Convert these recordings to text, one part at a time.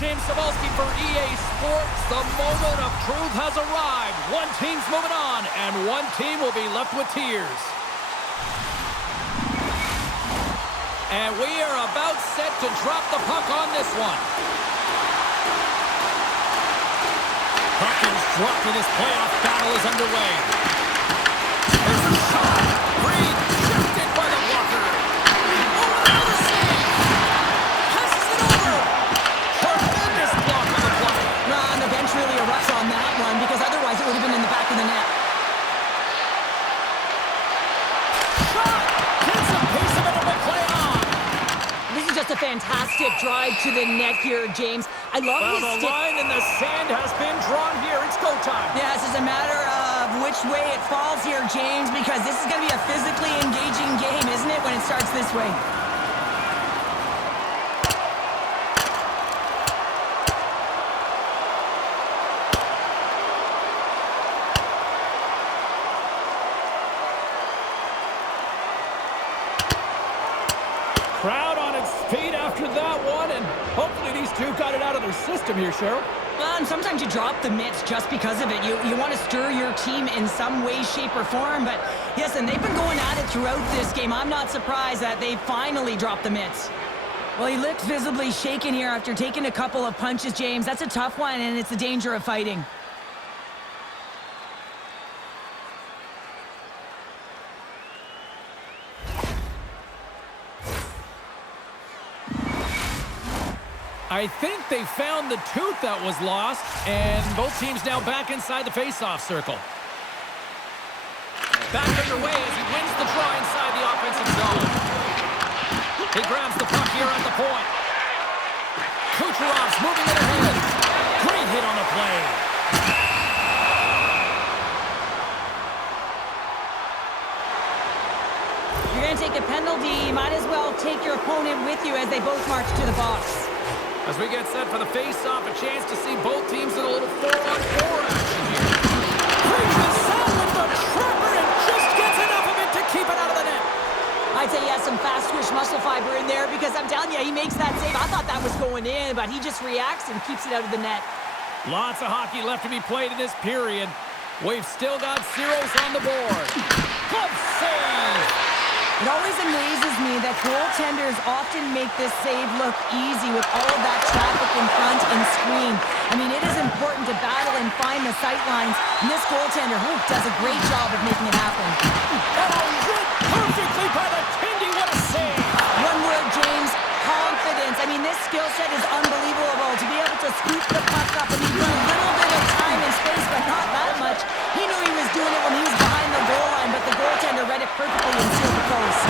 James Cebulski for EA Sports. The moment of truth has arrived. One team's moving on, and one team will be left with tears. And we are about set to drop the puck on this one. Puck is dropped and this playoff battle is underway. There's a shot. Reed shifted by the blocker. Oh, another save. Passes it over. Tremendous block on the play. And the bench really erupts on that one because otherwise it would have been in the back of the net. Shot. Gets a piece of it and will play on. This is just a fantastic drive to the net here, James. I love his the stick. line in the sand has been drawn here. It's go time. Yeah, it's just a matter of which way it falls here, James, because this is going to be a physically engaging game, isn't it, when it starts this way? Crowd on its feet after that one, and hopefully these two got it out of their system here, Cheryl. And sometimes you drop the mitts just because of it. You want to stir your team in some way, shape, or form. But, yes, and they've been going at it throughout this game. I'm not surprised that they finally dropped the mitts. Well, he looks visibly shaken here after taking a couple of punches, James. That's a tough one, and it's the danger of fighting. I think they found the tooth that was lost, and both teams now back inside the face-off circle. Back underway as he wins the draw inside the offensive zone. He grabs the puck here at the point. Kucherov's moving it ahead. Great hit on the play. You're going to take a penalty. You might as well take your opponent with you as they both march to the box. As we get set for the face-off, a chance to see both teams in a little 4-on-4 action here. Preaches out with the trapper and just gets enough of it to keep it out of the net. I'd say he has some fast-twitch muscle fiber in there because I'm telling you, he makes that save. I thought that was going in, but he just reacts and keeps it out of the net. Lots of hockey left to be played in this period. We've still got zeros on the board. Good save! It always amazes me that goaltenders often make this save look easy with all of that traffic in front and screen. I mean, it is important to battle and find the sight lines, and this goaltender does a great job of making it happen. Oh, hit perfectly by the Tindy. What a save! One word, James, confidence. I mean, this skill set is unbelievable. To be able to scoop the puck up and leave a little bit of time and space, but not that much. He knew he was doing it when he was behind the goal line, but the goaltender read it perfectly and sealed the post.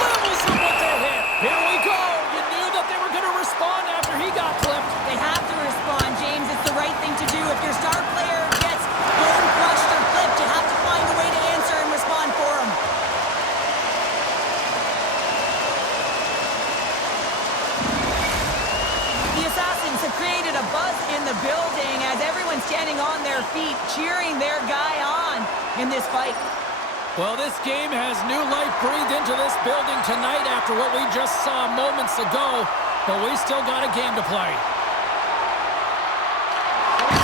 Levels him with the hit. Here we go. You knew that they were going to respond after he got clipped. They have to respond, James. It's the right thing to do. If your star player gets bone crushed or clipped, you have to find a way to answer and respond for him. The Assassins have created a buzz in the building as everyone's standing on their feet, cheering their guy on in this fight. Well, this game has new life breathed into this building tonight after what we just saw moments ago, but we still got a game to play.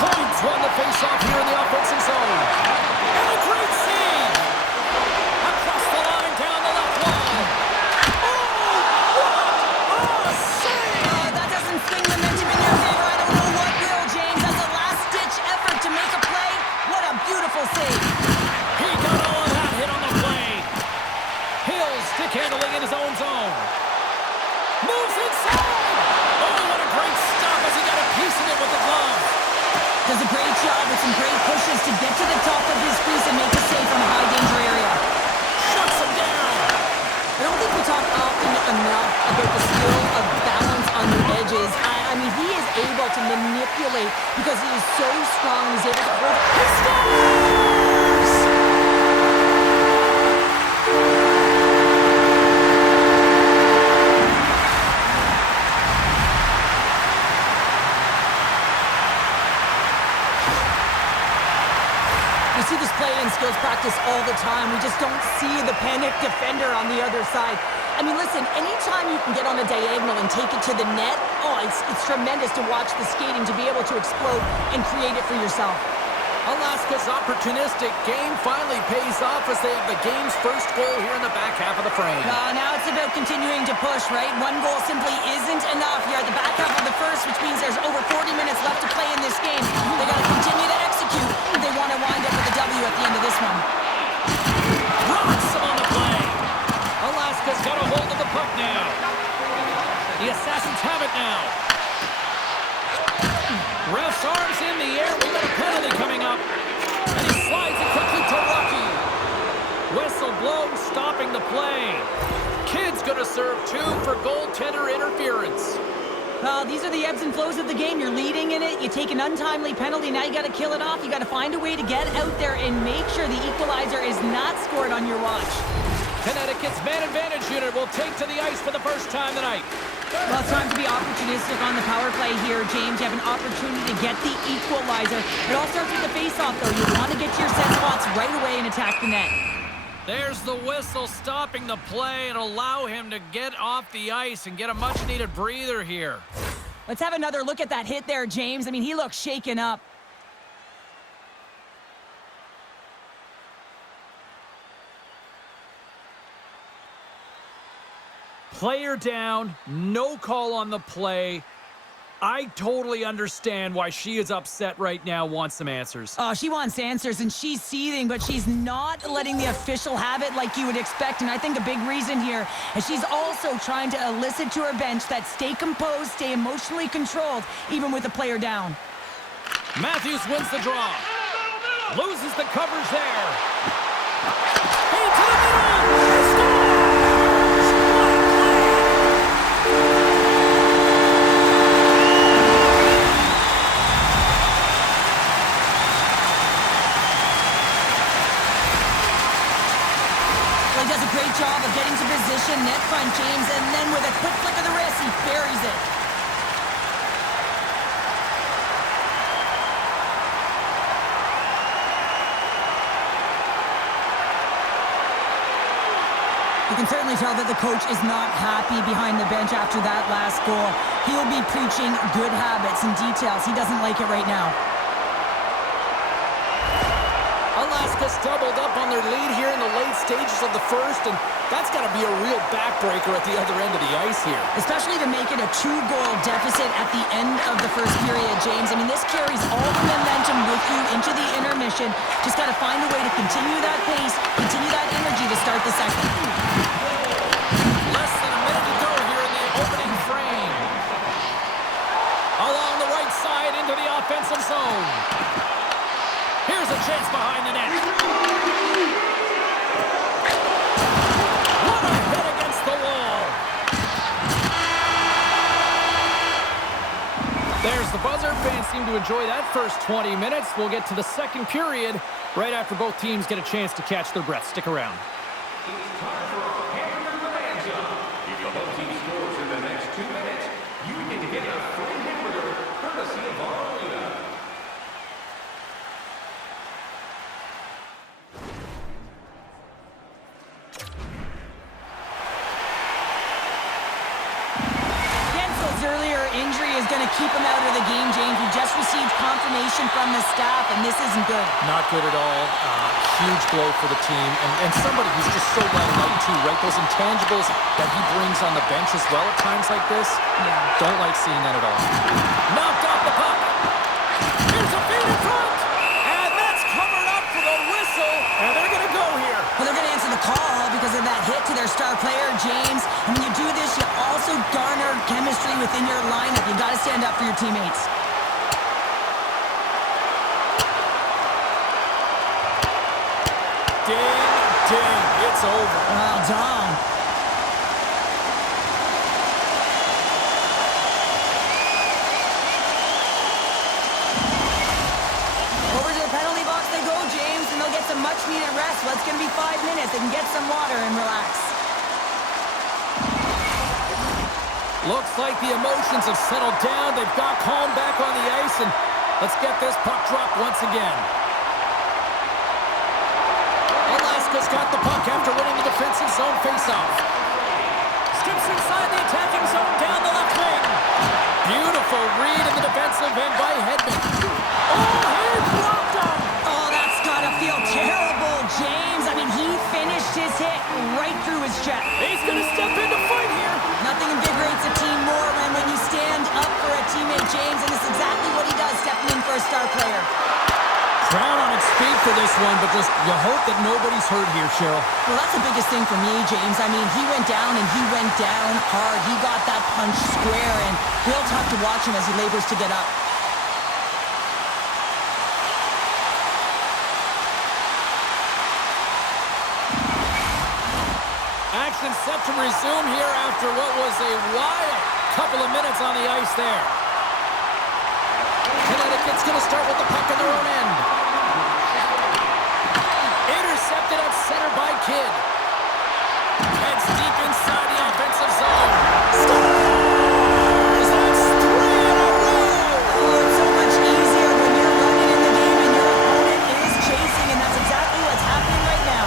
Points won the face-off here in the offensive zone. And a great save! Across the line, down the left wall. Oh, what a save! That doesn't swing the momentum in your favor. I don't know what will, James. As a last-ditch effort to make a play, what a beautiful save. He got all of that hit on the play. Hill stick handling in his own zone. Moves inside. Oh, what a great stop as he got a piece of it with the glove. Does a great job with some great pushes to get to the top of his crease and make a save from a high-danger area. Shuts him down. I don't think we talk often enough about the skill of balance on the edges. I mean, he is able to manipulate because he is so strong. He's able to hold. He scores! We see this play in skills practice all the time. We just don't see the panic defender on the other side. I mean, listen, anytime you can get on the diagonal and take it to the net, it's tremendous to watch the skating, to be able to explode and create it for yourself. Alaska's opportunistic game finally pays off as they have the game's first goal here in the back half of the frame. Now it's about continuing to push, right? One goal simply isn't enough. You're at the back half of the first, which means there's over 40 minutes left to play in this game. They got to continue to execute if they want to wind up with a W at the end of this one. Rocks him on the play. Alaska's got a hold of the puck now. The Assassins have it now. Ref's arms in the air. We got a penalty coming up. And he slides it quickly to Rocky. Whistle blown, stopping the play. Kid's going to serve 2 for goaltender interference. These are the ebbs and flows of the game. You're leading in it. You take an untimely penalty. Now you got to kill it off. You got to find a way to get out there and make sure the equalizer is not scored on your watch. Connecticut's man advantage unit will take to the ice for the first time tonight. Well, it's time to be opportunistic on the power play here, James. You have an opportunity to get the equalizer. It all starts with the face-off, though. You want to get your set spots right away and attack the net. There's the whistle stopping the play and allow him to get off the ice and get a much-needed breather here. Let's have another look at that hit there, James. I mean, he looks shaken up. Player down, no call on the play. I totally understand why she is upset right now, wants some answers. Oh, she wants answers, and she's seething, but she's not letting the official have it like you would expect. And I think a big reason here is she's also trying to elicit to her bench that stay composed, stay emotionally controlled, even with the player down. Matthews wins the draw. Loses the coverage there. Into the middle! Scores! He does a great job of getting to position, net front, James, and then with a quick flick of the wrist, he buries it. You can certainly tell that the coach is not happy behind the bench after that last goal. He'll be preaching good habits and details. He doesn't like it right now. Alaska's doubled up on their lead here in the late stages of the first, and that's got to be a real backbreaker at the other end of the ice here. Especially to make it a 2-goal deficit at the end of the first period, James. I mean, this carries all the momentum with you into the intermission. Just got to find a way to continue that pace, continue that energy to start the second. Less than a minute to go here in the opening frame. Along the right side into the offensive zone. Here's a chance behind the net. What a hit against the wall. There's the buzzer. Fans seem to enjoy that first 20 minutes. We'll get to the second period right after both teams get a chance to catch their breath. Stick around. It's time for a hamburger bonanza. If your home team scores in the next 2 minutes, you get to get a free hamburger courtesy of our arena. Earlier injury is going to keep him out of the game, James. We just received confirmation from the staff, and this isn't good. Not good at all. Huge blow for the team. And somebody who's just so light too, right? Those intangibles that he brings on the bench as well at times like this. Yeah. Don't like seeing that at all. Knocked off the puck. Here's a feed in front. And that's covered up for the whistle. And they're going to go here. Well, they're going to answer the call because of that hit to their star player, James. And when you do this, you also garner chemistry within your lineup. You got to stand up for your teammates. Ding, ding. It's over. Well done. Over to the penalty box they go, James, and they'll get some much-needed rest. Well, it's going to be 5 minutes. They can get some water and relax. Looks like the emotions have settled down. They've got calm back on the ice, and let's get this puck dropped once again. Alaska's got the puck after winning the defensive zone faceoff. skips inside the attacking zone down the left wing. Beautiful read in the defensive end by Hedman. Oh, he blocked him. Oh, that's gotta feel terrible, James. I mean, he finished his hit right through his chest. He's going to step in to fight here. Nothing invigorates a team more than when you stand up for a teammate, James, and this is exactly what he does, stepping in for a star player. Crowd on its feet for this one, but just you hope that nobody's hurt here, Cheryl. Well, that's the biggest thing for me, James. I mean, he went down, and he went down hard. He got that punch square, and real tough to watch him as he labors to get up. Action set to resume here after what was a wild couple of minutes on the ice there. Connecticut's going to start with the puck in their own end. Intercepted at center by Kidd. Heads deep inside the offensive zone. Scores! That's 3 in a row! Oh, it's so much easier when you're running in the game and your opponent is chasing, and that's exactly what's happening right now.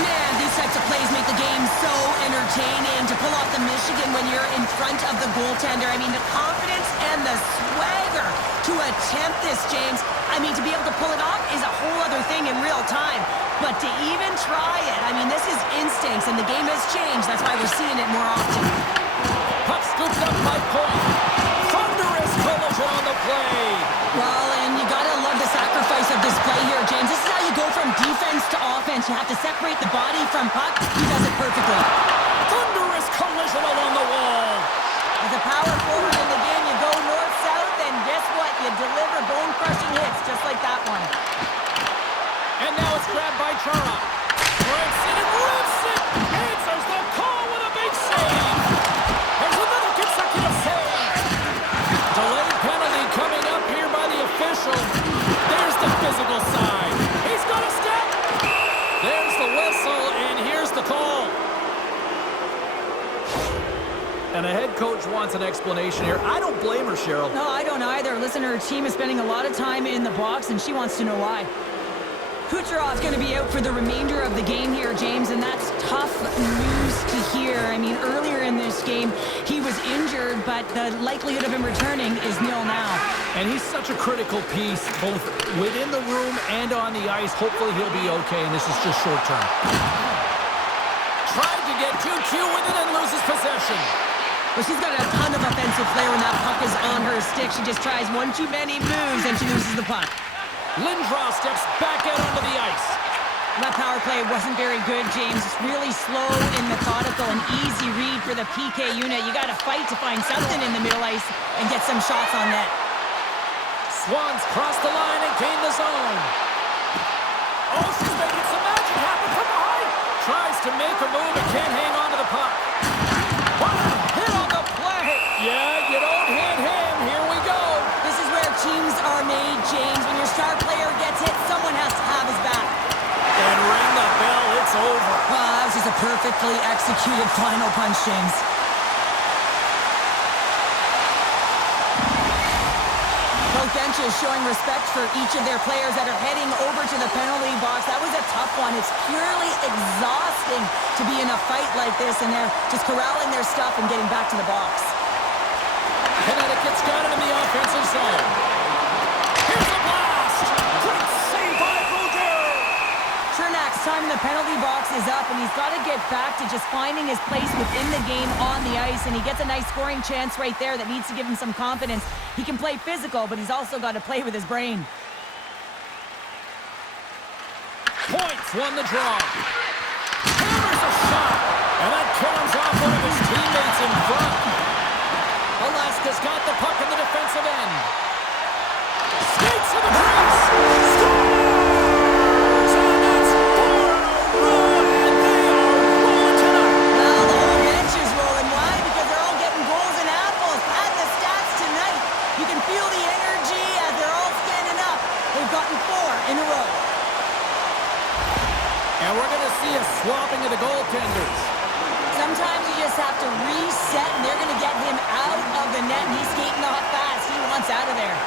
Man, these types of plays make the game so entertaining. To pull off the Michigan when you're in front of the goaltender. I mean, the confidence and the swagger to attempt this, James. I mean, to be able to pull it off is a whole other thing in real time. But to even try it, I mean, this is instincts, and the game has changed. That's why we're seeing it more often. Puck scooped up by Point. Thunderous collision on the play. Well, and you gotta love the sacrifice of this play here, James. This is how you go from defense to offense. You have to separate the body from puck. He does it perfectly. Thunderous collision along the wall. As a power forward in the game, you go north-south, and guess what? You deliver bone-crushing hits just like that one. And now it's grabbed by Chara. Brinson and Rinson answers the call with a big save. There's another consecutive save. Delayed penalty coming up here by the official. There's the physical side. He's got a step. There's the whistle, and here's the call. And a head coach wants an explanation here. I don't blame her, Cheryl. No, I don't either. Listen, her team is spending a lot of time in the box, and she wants to know why. Kucherov's going to be out for the remainder of the game here, James, and that's tough news to hear. I mean, earlier in this game, he was injured, but the likelihood of him returning is nil now. And he's such a critical piece, both within the room and on the ice. Hopefully he'll be okay, and this is just short term. Tried to get 2Q with it and loses possession. Well, she's got a ton of offensive flair when that puck is on her stick. She just tries one too many moves, and she loses the puck. Lindros steps back out onto the ice. That power play wasn't very good, James. Really slow and methodical, an easy read for the PK unit. You got to fight to find something in the middle ice and get some shots on net. Swans cross the line and gain the zone. Oh, she's making some magic happen from behind. Tries to make a move and can't hang on to the puck. What a hit on the play. Yeah, you don't hit him. Here we go. This is where teams are made, James. When your star player gets hit, someone has to have his back. And ring the bell, it's over. Well, that was just a perfectly executed final punch, James. Both benches showing respect for each of their players that are heading over to the penalty box. That was a tough one. It's purely exhausting to be in a fight like this, and they're just corralling their stuff and getting back to the box. Connecticut's got it in the offensive zone. Here's a blast. Great save by Bouger. Chernak's time in the penalty box is up, and he's got to get back to just finding his place within the game on the ice, and he gets a nice scoring chance right there that needs to give him some confidence. He can play physical, but he's also got to play with his brain. Points won the draw. Hammers a shot, and that comes off one of his teammates in front. Alaska's got the puck in the defensive end. Skates to the crease. Scores! And that's 4 in a row, and they are rolling tonight. Well, the whole bench is rolling. Why? Because they're all getting goals and apples. Add the stats tonight. You can feel the energy as they're all standing up. They've gotten 4 in a row. And we're going to see a swapping of the goaltenders. Sometimes you just have to reset, and they're going to get him out of the net, and he's skating off fast. He wants out of there.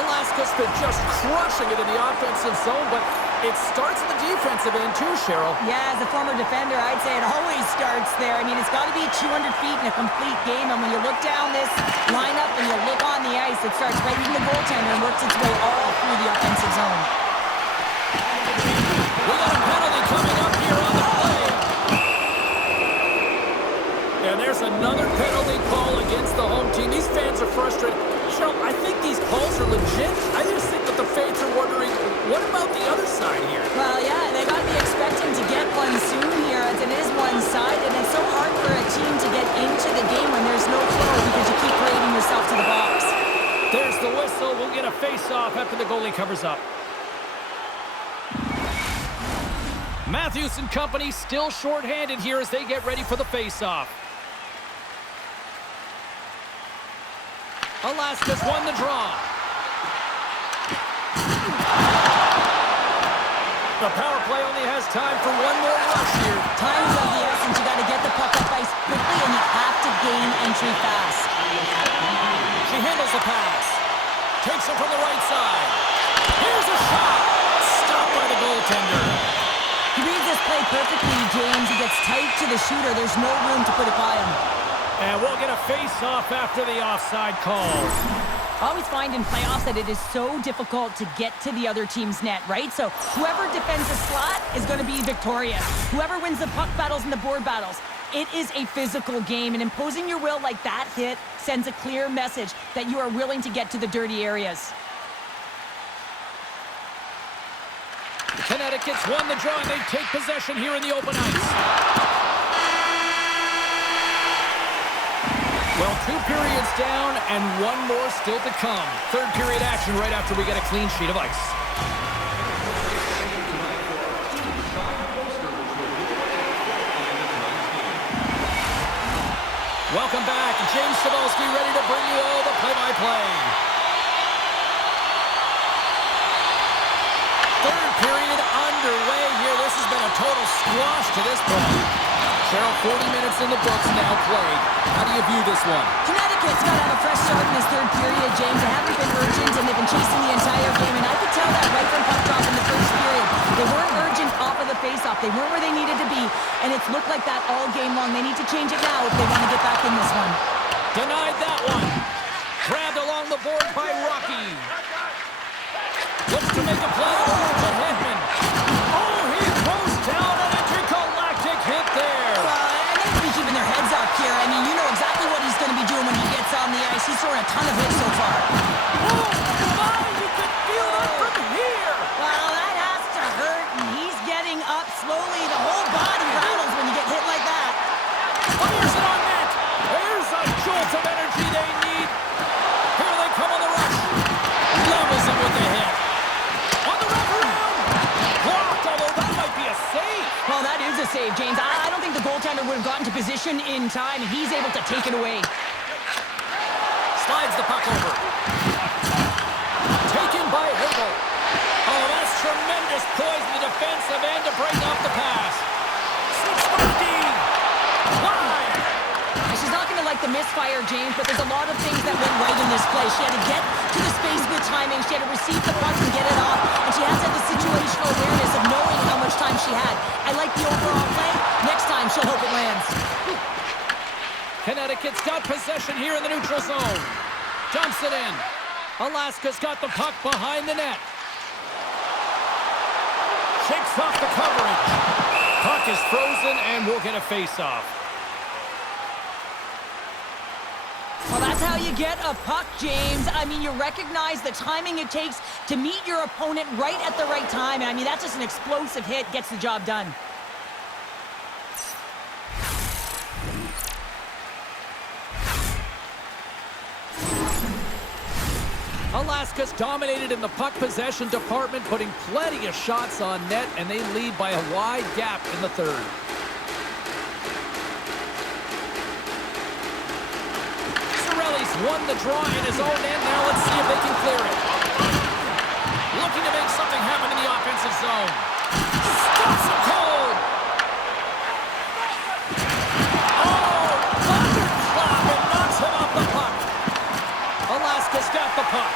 Alaska Alaska's been just crushing it in the offensive zone, but it starts in the defensive end too, Cheryl. Yeah, as a former defender, I'd say it always starts there. I mean, it's got to be 200 feet in a complete game, and when you look down this lineup and you look on the ice, it starts right from the goaltender and works its way all through the offensive zone. We got a penalty coming up here on the play. And there's another penalty call against the home team. These fans are frustrated. Cheryl, I think these calls are legit. I just think that the fans are wondering, what about the other side here? Well, yeah, they got to be expecting to get one soon here, as it is one-sided, and it's so hard for a team to get into the game when there's no flow because you keep parading yourself to the box. There's the whistle. We'll get a face-off after the goalie covers up. Matthews and company still shorthanded here as they get ready for the face-off. Alaska's won the draw. The power play only has time for one more rush here. Time is of the essence. You got to get the puck up ice quickly, and you have to gain entry fast. She handles the pass. Takes it from the right side. Here's a shot. Stopped by the goaltender. He reads this play perfectly, James. He gets tight to the shooter. There's no room to put it by him. And we'll get a face-off after the offside call. I always find in playoffs that it is so difficult to get to the other team's net, right? So whoever defends the slot is going to be victorious. Whoever wins the puck battles and the board battles. It is a physical game, and imposing your will like that hit sends a clear message that you are willing to get to the dirty areas. Connecticut's won the draw, and they take possession here in the open ice. Well, 2 periods down and one more still to come. Third period action right after we get a clean sheet of ice. Welcome back. James Cebulski ready to bring you all the play-by-play. Third period underway here. This has been a total squash to this point. Cheryl, 40 minutes in the books now played. How do you view this one? Connecticut's got to have a fresh start in this third period, James. They haven't been urgent, and they've been chasing the entire game, and I could tell that right from puck drop in the first period. They weren't urgent off of the faceoff. They weren't where they needed to be, and it's looked like that all game long. They need to change it now if they want to get back in this one. Denied that one. Grabbed along the board by Rocky. Looks to make a play over to Heyman. Oh, he throws down an intergalactic hit there. And they should be keeping their heads up here. I mean, you know exactly what he's going to be doing when he gets on the ice. He's throwing a ton of hits so far. Oh, my, you can feel that from here. Well, that has to hurt, and he's getting up slowly. The whole body rattles when you get hit like that. Fires it on net. There's a jolt of energy they need. Here they come on the rush. Levels him with the hit. On the wraparound. Blocked, although that might be a save. Well, that is a save, James. I don't think the goaltender would have gotten to position in time, and he's able to take it away. Slides the puck over. Taken by Hegel. Oh, that's tremendous poise in the defensive end to break off the pass. 6-15. Wide. She's not going to like the misfire, James, but there's a lot of things that went right in this play. She had to get to the space with timing. She had to receive the puck and get it off. And she has to have the situational awareness of knowing how much time she had. I like the overall play. Next time, she'll hope it lands. Connecticut's got possession here in the neutral zone. Dumps it in. Alaska's got the puck behind the net. Shakes off the coverage. Puck is frozen, and we'll get a face-off. Well, that's how you get a puck, James. I mean, you recognize the timing it takes to meet your opponent right at the right time. And I mean, that's just an explosive hit. Gets the job done. Alaska's dominated in the puck possession department, putting plenty of shots on net, and they lead by a wide gap in the third. Cirelli's won the draw in his own end. Now let's see if they can clear it. Looking to make something happen in the offensive zone. Stops him cold. Oh, thunderclap, and knocks him off the puck. Alaska's got the puck.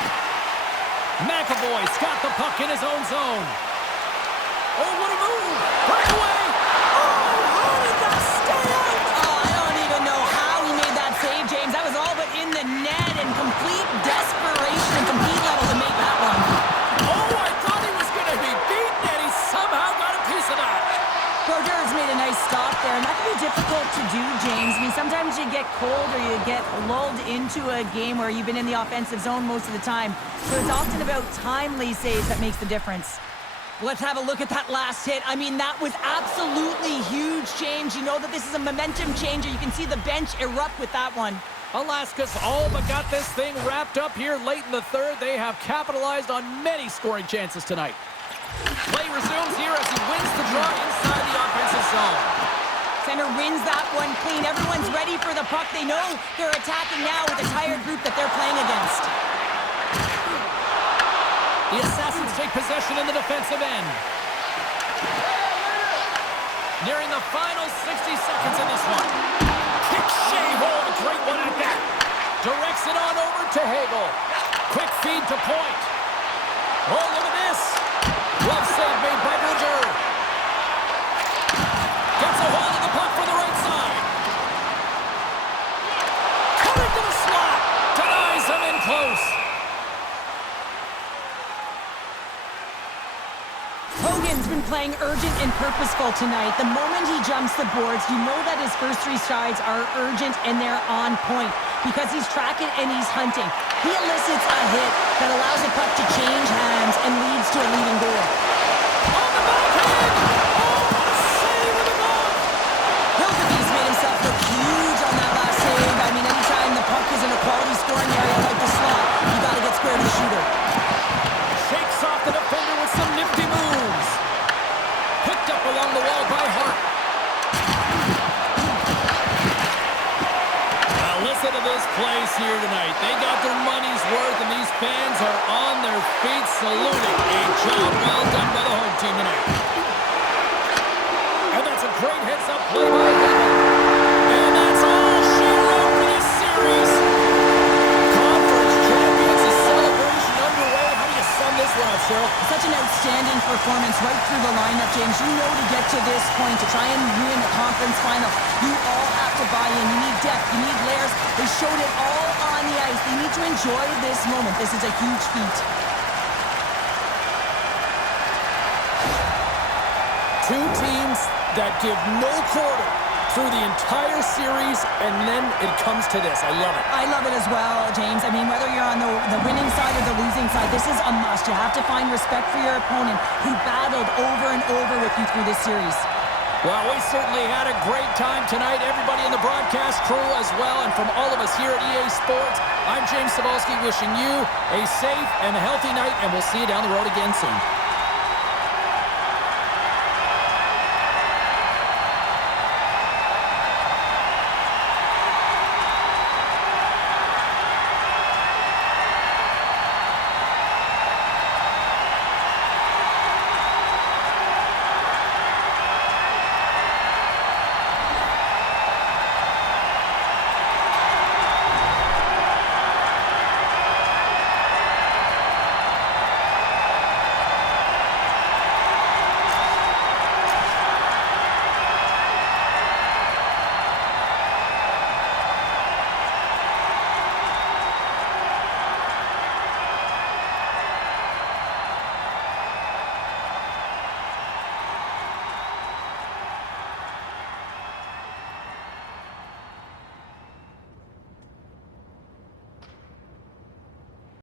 McAvoy's got the puck in his own zone. Oh, what a move! Breakaway! Oh, how did that stay out? Oh, I don't even know how he made that save, James. That was all but in the net and complete desperation and compete level to make that one. Oh, I thought he was going to be beaten, and he somehow got a piece of that. Brodeurs made a nice stop there, and that can be difficult to do, James. I mean, sometimes you get cold or you get lulled into a game where you've been in the offensive zone most of the time. So it's often about timely saves that makes the difference. Let's have a look at that last hit. I mean, that was absolutely huge, James. You know that this is a momentum changer. You can see the bench erupt with that one. Alaska's all but got this thing wrapped up here late in the third. They have capitalized on many scoring chances tonight. Play resumes here as he wins the draw inside the offensive zone. Center wins that one clean. Everyone's ready for the puck. They know they're attacking now with a tired group that they're playing against. The Assassins take possession in the defensive end. Nearing the final 60 seconds in this one. Kick shave hole, a great one at that. Directs it on over to Hagel. Quick feed to point. Oh, look at this. Glove save made by Bridger. Gets a hold of the puck from the right side. Coming to the slot. Denies him in close. Hogan's been playing urgent and purposeful tonight. The moment he jumps the boards, you know that his first three strides are urgent and they're on point because he's tracking and he's hunting. He elicits a hit that allows the puck to change hands and leads to a leading goal. On the backhand! Oh, what a save with the glove! Hildebrand's made himself look huge on that last save. I mean, anytime the puck is in a quality scoring area like the slot, you got to get square to the shooter. Shakes off the defender with some nifty moves. Picked up along the wall by Hart. Now listen to this place here tonight. They got their money's worth, and these fans are on their feet saluting. A job well done by the home team tonight. And that's a great heads-up play by Heyman. And that's all she wrote for this series. Conference champions, the celebration underway. How do you sum this one up, Cheryl? Such an outstanding performance right through the lineup, James. You know to get to this point, to try and win a conference final, you all have to buy in. You need depth. You need layers. They showed it all on the ice. They need to enjoy this moment. This is a huge feat. Two teams that give no quarter through the entire series, and then it comes to this. I love it. I love it as well, James. I mean, whether you're on the winning side or the losing side, this is a must. You have to find respect for your opponent who battled over and over with you through this series. Well, we certainly had a great time tonight. Everybody in the broadcast crew as well, and from all of us here at EA Sports, I'm James Cebulski wishing you a safe and healthy night, and we'll see you down the road again soon.